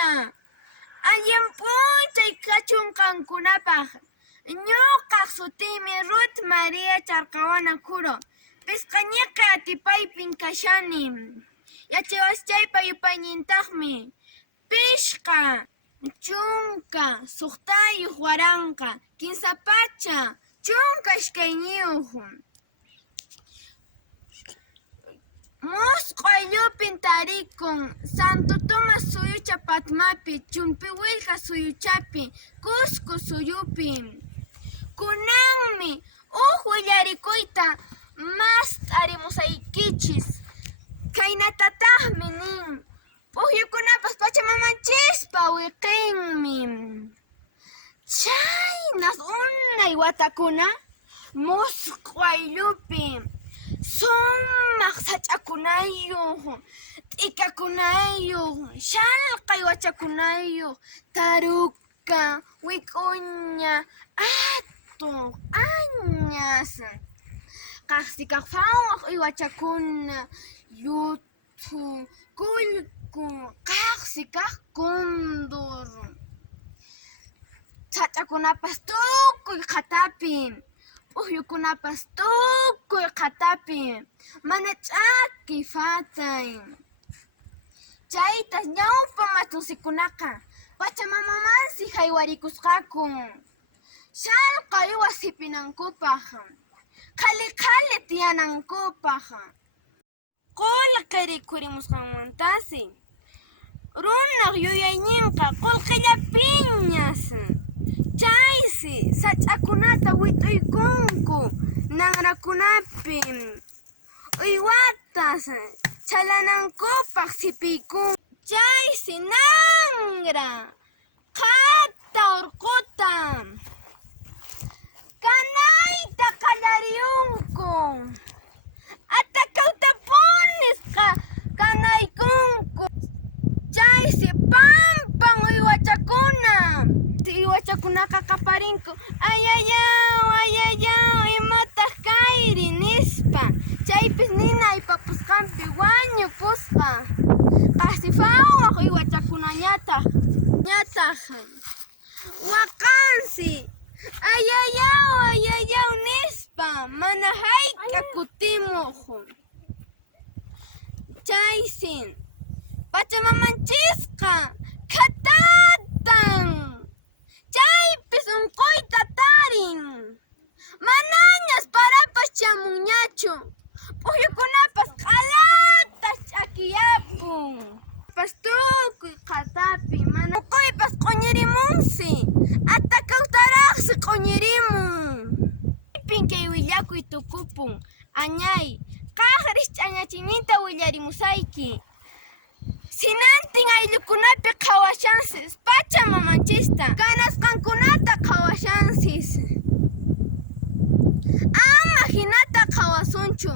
Pachamamakuna, allinpunchay kachunqankunapaq. Ñuqa sutiymi Ruth María Charqawana Kuro. Pisqañiqa atipaypin kashani. Yachawaschaypa yupayñintaqmi. Pishqa, chunka, suqtayuq waranqa, kinsa pacha, chunka ishkayniyuq. Musqu ayllupin tarikun, Santo Tomas suyucha patmapi, Chumpi Wilka suyuchapi, Cusco suyupi. Kunanmi willarikuyta mas t'arimusaykichis. Kaynatataqmi nin, pukyukunapas Pachamamanchispa wiqinmi. Chaynas unay watakuna, musqu ayllupi, sumaq sach'akunayuq, t'ikakunayuq, shalqay wachakunayuq, taruka, wik'uña, atuq, añas, qaqsi kaq phawaq uywachakuna, yuthu, qullqu, qaqsi kaq kundur. Sach'akunapas tukuy qhatapi, pukyukunapas tukuy qhatapi, mana ch'aki fatay. Chaytas ñawpa matunsikunaqa Pachamamamansi haywarikusqaku. Shalqay wasipinankupaq, qhali tiyanankupaq. Qullqi rikhurimusqanmantasi, runaq yuyayninqa qullqillapiñas. Chaysi sach'akunata wit'uykunku nanrakunapi, uywatas chalanankupaq sipiykunku. Chaysi nanra, qhata urquta, kanayta qallariyunku, atakawtapunisqa kanaykunku. Chaysi pampan uywachakuna, uywachakunaqa qaparinku, ayayaw, imataq kayri nispa. Chaypis nina aypapusqanpi wañupusqa. Qasi phawaq uywachakunañataq waqansi, ayayaw nispa, mana hayk'a kutimuq. Chaysin Pachamamanchisqa khatatan, chaypis unquyta tarin. Manañas parapas chamunñachu, pukyukunapas qalatas ch'akiyapun. Tukuy qhatapi, mana unquypas q'uñirimunsi, atakawtaraqsi q'uñirimun. Pin kay willakuy tukupun, añay, qaqris ch'añachiyninta willarimusayki. Sinantin ayllukunapi qhawashansis Pachamamanchista, kanasqankunata qhawashansis. Ama hinata qhawasunchu.